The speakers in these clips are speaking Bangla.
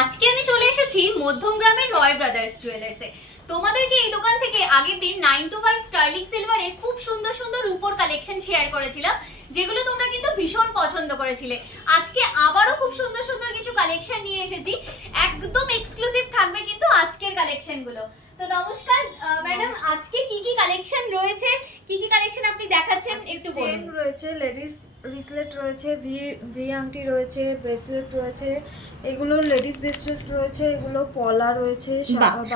আজকে আমি চলে এসেছি মধ্যমগ্রামের রয় ব্রাদার্স জুয়েলার্সে। তোমাদেরকে এই দোকান থেকে আগের দিন 9 to 5 স্টার্লিং সিলভারের খুব সুন্দর সুন্দর রূপোর কালেকশন শেয়ার করেছিলাম, যেগুলো তোমরা কিন্তু ভীষণ পছন্দ করেছিলে। আজকে আবারও খুব সুন্দর সুন্দর কিছু কালেকশন নিয়ে এসেছি, একদম এক্সক্লুসিভ থাকবে কিন্তু আজকের কালেকশনগুলো। তো নমস্কার ম্যাডাম, আজকে কি কি কালেকশন রয়েছে, কি কি কালেকশন আপনি দেখাচ্ছেন একটু বলুন। চেন রয়েছে, লেডিস রিসলেট রয়েছে, ভি আংটি রয়েছে, ব্রেসলেট রয়েছে, এগুলো লেডিস ব্রেসলেট রয়েছে, এগুলো পলা রয়েছে,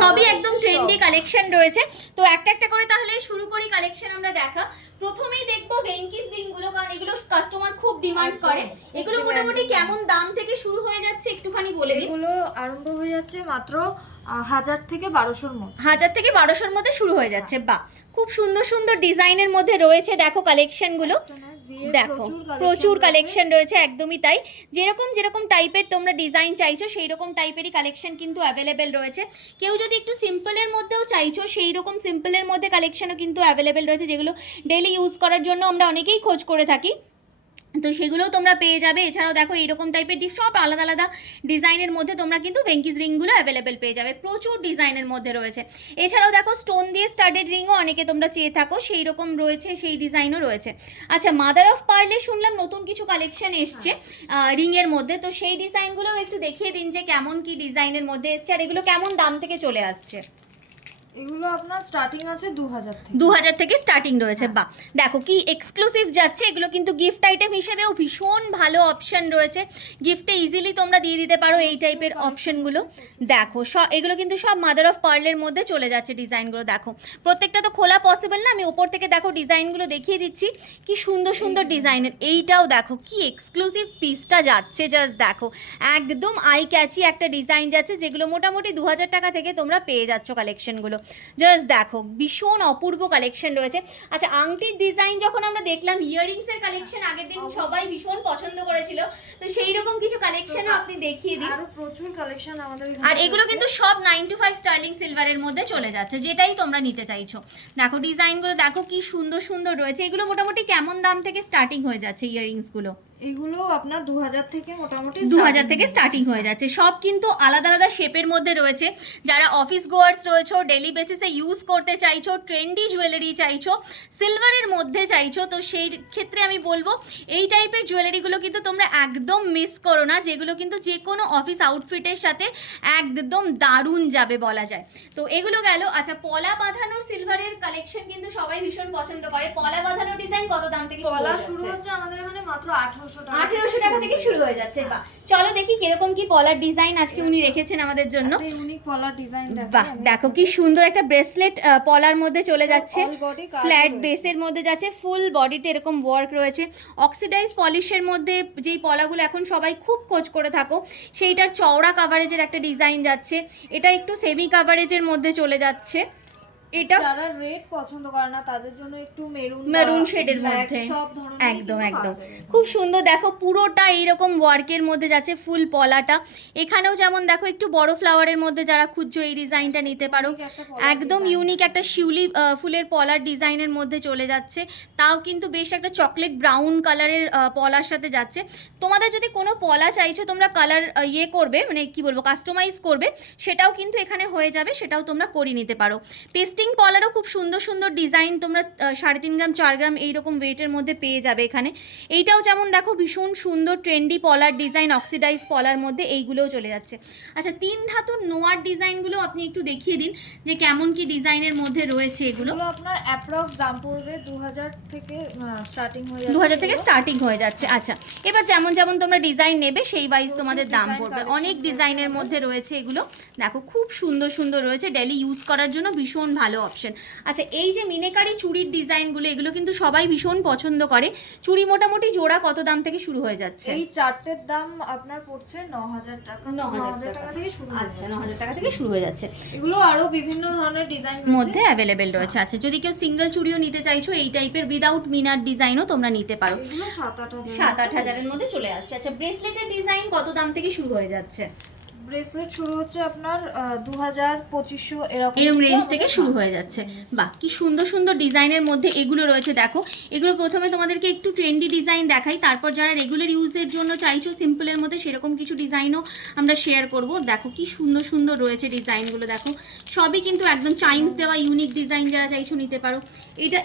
সবই একদম ট্রেন্ডি কালেকশন রয়েছে। তো একটা একটা করে তাহলে শুরু করি কালেকশন আমরা দেখা। প্রথমেই দেখবো ভেঙ্কিস রিং গুলো, কারণ এগুলো কাস্টমার খুব ডিমান্ড করে। এগুলো মোটামুটি কেমন দাম থেকে শুরু হয়ে যাচ্ছে একটুখানি বলে দিন। এগুলো আরম্ভ হয়ে যাচ্ছে মাত্র 1000 থেকে 1200-র মধ্যে। 1000 থেকে 1200-র মধ্যে শুরু হয়ে যাচ্ছে। বাহ, খুব সুন্দর সুন্দর ডিজাইনের মধ্যে রয়েছে। দেখো কালেকশন গুলো, দেখো প্রচুর কালেকশন রয়েছে, একদমই তাই। যেরকম যেরকম টাইপের তোমরা ডিজাইন চাইছো সেই রকম টাইপেরই কালেকশন কিন্তু অ্যাভেলেবেল রয়েছে। কেউ যদি একটু সিম্পলের মধ্যেও চাইছো সেই রকম সিম্পলের মধ্যে কালেকশনও কিন্তু অ্যাভেলেবেল রয়েছে, যেগুলো ডেইলি ইউজ করার জন্য আমরা অনেকেই খোঁজ করে থাকি, তো সেগুলোও তোমরা পেয়ে যাবে। এছাড়াও দেখো এইরকম টাইপের সব আলাদা আলাদা ডিজাইনের মধ্যে তোমরা কিন্তু ভেঙ্কিস রিংগুলো অ্যাভেলেবেল পেয়ে যাবে, প্রচুর ডিজাইনের মধ্যে রয়েছে। এছাড়াও দেখো স্টোন দিয়ে স্টাডেড রিংও অনেকে তোমরা চেয়ে থাকো, সেই রকম রয়েছে, সেই ডিজাইনও রয়েছে। আচ্ছা, মাদার অফ পার্লে শুনলাম নতুন কিছু কালেকশন এসছে রিংয়ের মধ্যে, তো সেই ডিজাইনগুলোও একটু দেখিয়ে দিন যে কেমন কি ডিজাইনের মধ্যে এসছে আর এগুলো কেমন দাম থেকে চলে আসছে। এগুলো আপনার স্টার্টিং আছে 2000 থেকে। 2000 থেকে স্টার্টিং রয়েছে। বাহ, দেখো কি এক্সক্লুসিভ যাচ্ছে। এগুলো কিন্তু গিফট আইটেম হিসেবেও ভীষণ ভালো অপশন রয়েছে, গিফটে ইজিলি তোমরা দিয়ে দিতে পারো এই টাইপের অপশনগুলো। দেখো এগুলো কিন্তু সব মাদার অফ পার্লের মধ্যে চলে যাচ্ছে ডিজাইনগুলো। দেখো প্রত্যেকটা তো খোলা পসিবল না, আমি ওপর থেকে দেখো ডিজাইনগুলো দেখিয়ে দিচ্ছি, কি সুন্দর সুন্দর ডিজাইনের। এইটাও দেখো কি এক্সক্লুসিভ পিসটা যাচ্ছে, জাস্ট দেখো একদম আই ক্যাচি একটা ডিজাইন যাচ্ছে, যেগুলো মোটামুটি 2000 টাকা থেকে তোমরা পেয়ে যাচ্ছ কালেকশনগুলো। জাস্ট দেখো ভীষণ অপূর্ব কালেকশন রয়েছে। আচ্ছা, আংটির ডিজাইন যখন আমরা দেখলাম, ইয়াররিংসের কালেকশন আগের দিন সবাই ভীষণ পছন্দ করেছিল, তো সেই রকম কিছু কালেকশনও আপনি দেখিয়ে দিন। আরো প্রচুর কালেকশন আমাদের। আর এগুলো কিন্তু সব 9 to 5 স্টার্লিং সিলভারের মধ্যে চলে যাচ্ছে, যেটাই তোমরা নিতে চাইছো। দেখো ডিজাইনগুলো দেখো কি সুন্দর সুন্দর রয়েছে। এগুলো মোটামুটি কেমন দাম থেকে স্টার্টিং হয়ে যাচ্ছে ইয়াররিংসগুলো? এগুলো আপনার 2000 থেকে মোটামুটি 2000 থেকে স্টার্টিং হয়ে যাচ্ছে। সব কিন্তু আলাদা আলাদা শেপের মধ্যে রয়েছে। যারা অফিস গোয়ার্স রয়েছো, ডেলি বেসিসে ইউজ করতে চাইছো, ট্রেন্ডি জুয়েলারি চাইছো, সিলভারের মধ্যে চাইছো, তো সেই ক্ষেত্রে আমি বলবো এই টাইপের জুয়েলারিগুলো কিন্তু তোমরা একদম মিস করো না, যেগুলো কিন্তু যে কোনো অফিস আউটফিটের সাথে একদম দারুণ যাবে বলা যায়। তো এগুলো গেল। আচ্ছা, পলা বাঁধানোর সিলভারের কালেকশন কিন্তু সবাই ভীষণ পছন্দ করে। পলা বাঁধানো ডিজাইন কত দাম থেকে পলা শুরু হচ্ছে আমাদের এখানে মাত্র 1800 টাকা থেকে শুরু হয়ে যাচ্ছে। বাহ, চলো দেখি কিরকম কি পলার ডিজাইন আজকে উনি রেখেছেন আমাদের জন্য। Unique polar design. বাহ, দেখো কি সুন্দর একটা ব্রেসলেট পলার মধ্যে চলে যাচ্ছে, ফ্ল্যাট বেসের মধ্যে যাচ্ছে, ফুল বডিতে এরকম ওয়ার্ক রয়েছে। অক্সিডাইজ পলিশের মধ্যে যেই পলাগুলো এখন সবাই খুব খোঁজ করে থাকো, সেইটার চওড়া কাভারেজের একটা ডিজাইন যাচ্ছে। এটা একটু সেমি কাভারেজের মধ্যে চলে যাচ্ছে। এটা যারা রেড পছন্দ করে না তাদের জন্য একটু মেরুন শেডের মধ্যে সব ধরনের একদম একদম খুব সুন্দর। দেখো পুরোটা এইরকম ওয়ার্কের মধ্যে যাচ্ছে, ফুল পলাটা। এখানেও যেমন দেখো একটু বড় ফ্লাওয়ারের মধ্যে যারা খুঁজছো এই ডিজাইনটা নিতে পারো, একদম ইউনিক একটা শিউলি ফুলের পলার ডিজাইনের মধ্যে চলে যাচ্ছে। তাও কিন্তু বেশ একটা চকলেট ব্রাউন কালারের পলার সাথে যাচ্ছে। তোমাদের যদি কোনো পলা চাইছো তোমরা কালার ইয়ে করবে, মানে কি বলবো, কাস্টমাইজ করবে, সেটাও কিন্তু এখানে হয়ে যাবে, সেটাও তোমরা করে নিতে পারো। পেস্টিং পলারও খুব সুন্দর সুন্দর ডিজাইন তোমরা 3.5 গ্রাম 4 গ্রাম এইরকম ওয়েটের মধ্যে পেয়ে যাবে এখানে। এইটাও যেমন দেখো ভীষণ সুন্দর ট্রেন্ডি পলার ডিজাইন, অক্সিডাইজ পলার মধ্যে এইগুলোও চলে যাচ্ছে। আচ্ছা, 3 ধাতুর নোয়ার ডিজাইনগুলো আপনি একটু দেখিয়ে দিন যে কেমন কি ডিজাইনের মধ্যে রয়েছে। এগুলো আপনার অ্যাপ্রক্স দাম পড়বে 2000 থেকে স্টার্টিং হয়ে যাচ্ছে। 2000 থেকে স্টার্টিং হয়ে যাচ্ছে। আচ্ছা, এবার যেমন যেমন তোমরা ডিজাইন নেবে সেই ওয়াইজ তোমাদের দাম পড়বে। অনেক ডিজাইনের মধ্যে রয়েছে এগুলো, দেখো খুব সুন্দর সুন্দর রয়েছে, ডেলি ইউজ করার জন্য ভীষণ ভালো অপশন। আচ্ছা, এই যে মিনেকারি চুড়ির ডিজাইনগুলো, এগুলো কিন্তু সবাই ভীষণ পছন্দ করে। চুড়ি মোটামুটি জোড়া কত দাম থেকে শুরু হয়ে যাচ্ছে? এই চারটের দাম আপনার পড়ছে 9000 টাকা। 9000 টাকা থেকে শুরু। আচ্ছা, 9000 টাকা থেকে শুরু হয়ে যাচ্ছে। এগুলো আরো বিভিন্ন ধরনের ডিজাইন মধ্যে অ্যাভেলেবেল রয়েছে। আচ্ছা, যদি কেউ সিঙ্গেল চুড়িও নিতে চাইছো এই টাইপের উইদাউট মিনার ডিজাইনও তোমরা নিতে পারো। এগুলো 7-8 হাজার। 7-8 হাজারের মধ্যে চলে আসছে। আচ্ছা, ব্রেসলেটের ডিজাইন কত দাম থেকে শুরু হয়ে যাচ্ছে? ব্রেসলেট শুরু হচ্ছে আপনার 2000-2500 এরকম রেঞ্জ থেকে শুরু হয়ে যাচ্ছে। বাহ, কি সুন্দর সুন্দর ডিজাইনের মধ্যে এগুলো রয়েছে। দেখো এগুলো প্রথমে তোমাদেরকে একটু ট্রেন্ডি ডিজাইন দেখাই, তারপর যারা রেগুলার ইউজের জন্য চাইছো সিম্পলের মধ্যে সেরকম কিছু ডিজাইনও আমরা শেয়ার করব। দেখো কি সুন্দর সুন্দর রয়েছে ডিজাইনগুলো, দেখো সবই কিন্তু একদম চাইমস দেওয়া ইউনিক ডিজাইন, যারা চাইছো নিতে পারো।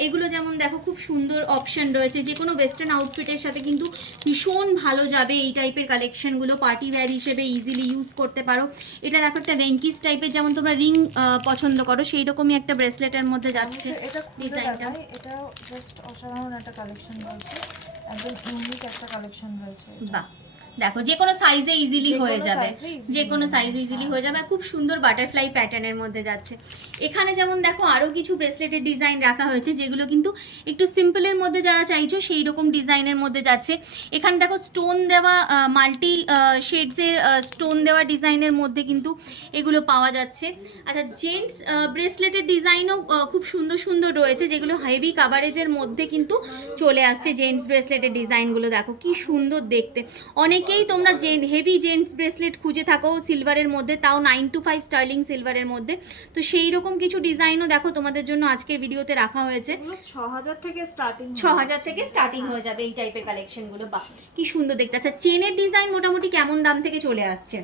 এগুলো যেমন দেখো খুব সুন্দর অপশন রয়েছে, যে কোনো ওয়েস্টার্ন আউটফিটের সাথে কিন্তু ভীষণ ভালো যাবে এই টাইপের কালেকশনগুলো, পার্টি ওয়্যার হিসেবে ইজিলি ইউজ করতে পারো। এটা দেখো একটা রেঙ্কিস টাইপের, যেমন তোমরা রিং পছন্দ করো সেই রকমই একটা ব্রেসলেটের মধ্যে যাচ্ছে এটা ডিজাইনটা। এটা জাস্ট অসাধারণ একটা কালেকশন রয়েছে, একদম ইউনিক একটা কালেকশন রয়েছে। বাহ, দেখো যে কোনো সাইজে ইজিলি হয়ে যাবে, যে কোনো সাইজে ইজিলি হয়ে যাবে, আর খুব সুন্দর বাটারফ্লাই প্যাটার্নের মধ্যে যাচ্ছে। এখানে যেমন দেখো আরও কিছু ব্রেসলেটের ডিজাইন রাখা হয়েছে, যেগুলো কিন্তু একটু সিম্পলের মধ্যে যারা চাইছো সেই রকম ডিজাইনের মধ্যে যাচ্ছে। এখানে দেখো স্টোন দেওয়া মাল্টি শেডসের স্টোন দেওয়া ডিজাইনের মধ্যে কিন্তু এগুলো পাওয়া যাচ্ছে। আচ্ছা, জেন্টস ব্রেসলেটের ডিজাইনও খুব সুন্দর সুন্দর রয়েছে, যেগুলো হেভি কাভারেজের মধ্যে কিন্তু চলে আসছে। জেন্টস ব্রেসলেটের ডিজাইনগুলো দেখো কি সুন্দর দেখতে। অনেকেই তোমরা হেভি জেন্টস ব্রেসলেট খুঁজে থাকো সিলভারের মধ্যে, তাও 925 স্টার্লিং সিলভারের মধ্যে, তো সেই রকম কিছু ডিজাইনও দেখো তোমাদের জন্য আজকের ভিডিওতে রাখা হয়েছে। 6000 থেকে স্টার্টিং, 6000 থেকে স্টার্টিং হয়ে যাবে এই টাইপের কালেকশনগুলো। বাহ, কি সুন্দর দেখতে। আচ্ছা, চেনের ডিজাইন মোটামুটি কেমন দাম থেকে চলে আসছে?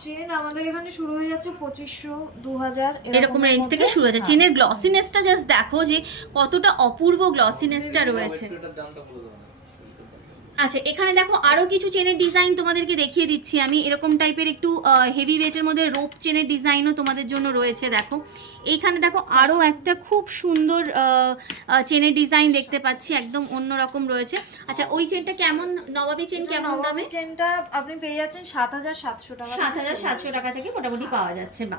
চেন আমাদের এখানে শুরু হয়ে যাচ্ছে 2500-2000 এরকম রেঞ্জ থেকে শুরু হয়েছে। চেনের গ্লসিনেসটা জাস্ট দেখো যে কতটা অপূর্ব গ্লসিনেসটা রয়েছে। আচ্ছা, এখানে দেখো আরও কিছু চেনের ডিজাইন তোমাদেরকে দেখিয়ে দিচ্ছি আমি। এরকম টাইপের একটু হেভি ওয়েটের মধ্যে রোপ চেনের ডিজাইনও তোমাদের জন্য রয়েছে। দেখো এইখানে দেখো আরও একটা খুব সুন্দর চেনের ডিজাইন দেখতে পাচ্ছি, একদম অন্যরকম রয়েছে। আচ্ছা, ওই চেনটা কেমন, নবাবী চেন কেমন দামে? চেনটা আপনি পেয়ে যাচ্ছেন 7700 টাকা, 7700 টাকা থেকে মোটামুটি পাওয়া যাচ্ছে। বা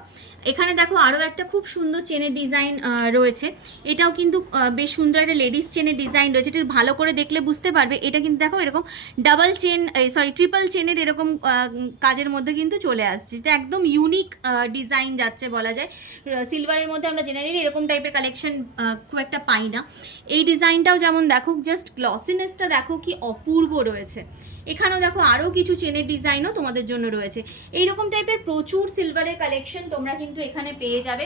এখানে দেখো আরও একটা খুব সুন্দর চেনের ডিজাইন রয়েছে, এটাও কিন্তু বেশ সুন্দর একটা লেডিস চেনের ডিজাইন রয়েছে। এটা ভালো করে দেখলে বুঝতে পারবে, এটা কিন্তু দেখো এরকম ডাবল চেন, ট্রিপল চেনের এরকম কাজের মধ্যে কিন্তু চলে আসছে। এটা একদম ইউনিক ডিজাইন যাচ্ছে বলা যায়। সিলভারের মধ্যে আমরা জেনারেলি এরকম টাইপের কালেকশন খুব একটা পাই না। এই ডিজাইনটাও যেমন দেখো, জাস্ট গ্লসিনেসটা দেখো কি অপূর্ব রয়েছে। এখানেও দেখো আরও কিছু চেনের ডিজাইনও তোমাদের জন্য রয়েছে। এইরকম টাইপের প্রচুর সিলভারের কালেকশন তোমরা কিন্তু এখানে পেয়ে যাবে।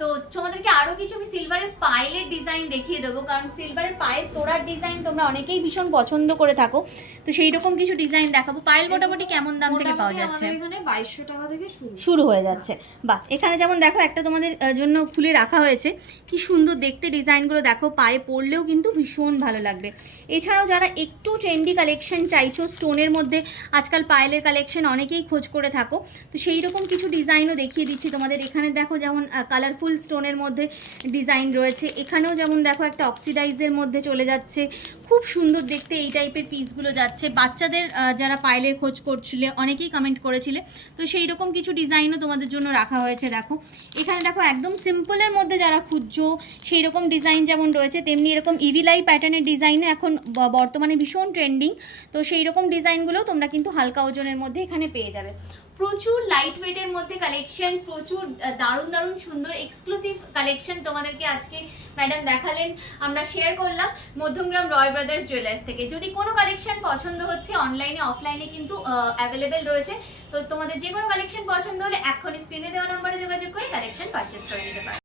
তো তোমাদেরকে আরও কিছু আমি সিলভারের পায়েলের ডিজাইন দেখিয়ে দেবো, কারণ সিলভারের পায়ের তোড়ার ডিজাইন তোমরা অনেকেই ভীষণ পছন্দ করে থাকো, তো সেই রকম কিছু ডিজাইন দেখাবো। পায়েল মোটামুটি কেমন দাম থেকে পাওয়া যাচ্ছে? এখানে 2200 টাকা থেকে শুরু হয়ে যাচ্ছে। বাহ, এখানে যেমন দেখো একটা তোমাদের জন্য খুলে রাখা হয়েছে, কি সুন্দর দেখতে ডিজাইনগুলো দেখো, পায়ে পরলেও কিন্তু ভীষণ ভালো লাগবে। এছাড়াও যারা একটু ট্রেন্ডি কালেকশন চাইছো স্টোনের মধ্যে, আজকাল পায়েলের কালেকশন অনেকেই খোঁজ করে থাকো, তো সেই রকম কিছু ডিজাইনও দেখিয়ে দিচ্ছি তোমাদের। এখানে দেখো যেমন কালারফুল স্টোনের মধ্যে ডিজাইন রয়েছে, এখানেও যেমন দেখো একটা অক্সিডাইজের মধ্যে চলে যাচ্ছে, খুব সুন্দর দেখতে এই টাইপের পিসগুলো যাচ্ছে। বাচ্চাদের যারা পায়েলের খোঁজ করছিলে অনেকেই কমেন্ট করেছিলে, তো সেই রকম কিছু ডিজাইনও তোমাদের জন্য রাখা হয়েছে। দেখো এখানে দেখো একদম সিম্পলের মধ্যে যারা খুঁজছো সেই রকম ডিজাইন যেমন রয়েছে, তেমনি এরকম ইভিলাই প্যাটার্নের ডিজাইনও এখন বর্তমানে ভীষণ ট্রেন্ডিং, তো সেই রকম ডিজাইনগুলোও তোমরা কিন্তু হালকা ওজনের মধ্যে এখানে পেয়ে যাবে। প্রচুর লাইট ওয়েটের মধ্যে কালেকশন, প্রচুর দারুণ দারুণ সুন্দর এক্সক্লুসিভ কালেকশন তোমাদেরকে আজকে ম্যাডাম দেখালেন, আমরা শেয়ার করলাম মধ্যমগ্রাম রয় ব্রাদার্স জুয়েলার্স থেকে। যদি কোনো কালেকশন পছন্দ হচ্ছে, অনলাইনে অফলাইনে কিন্তু অ্যাভেলেবেল রয়েছে, তো তোমাদের যে কোনো কালেকশন পছন্দ হলে এক্ষুনি স্ক্রিনে দেওয়া নম্বরে যোগাযোগ করে কালেকশন পারচেস করে নিতে পারো।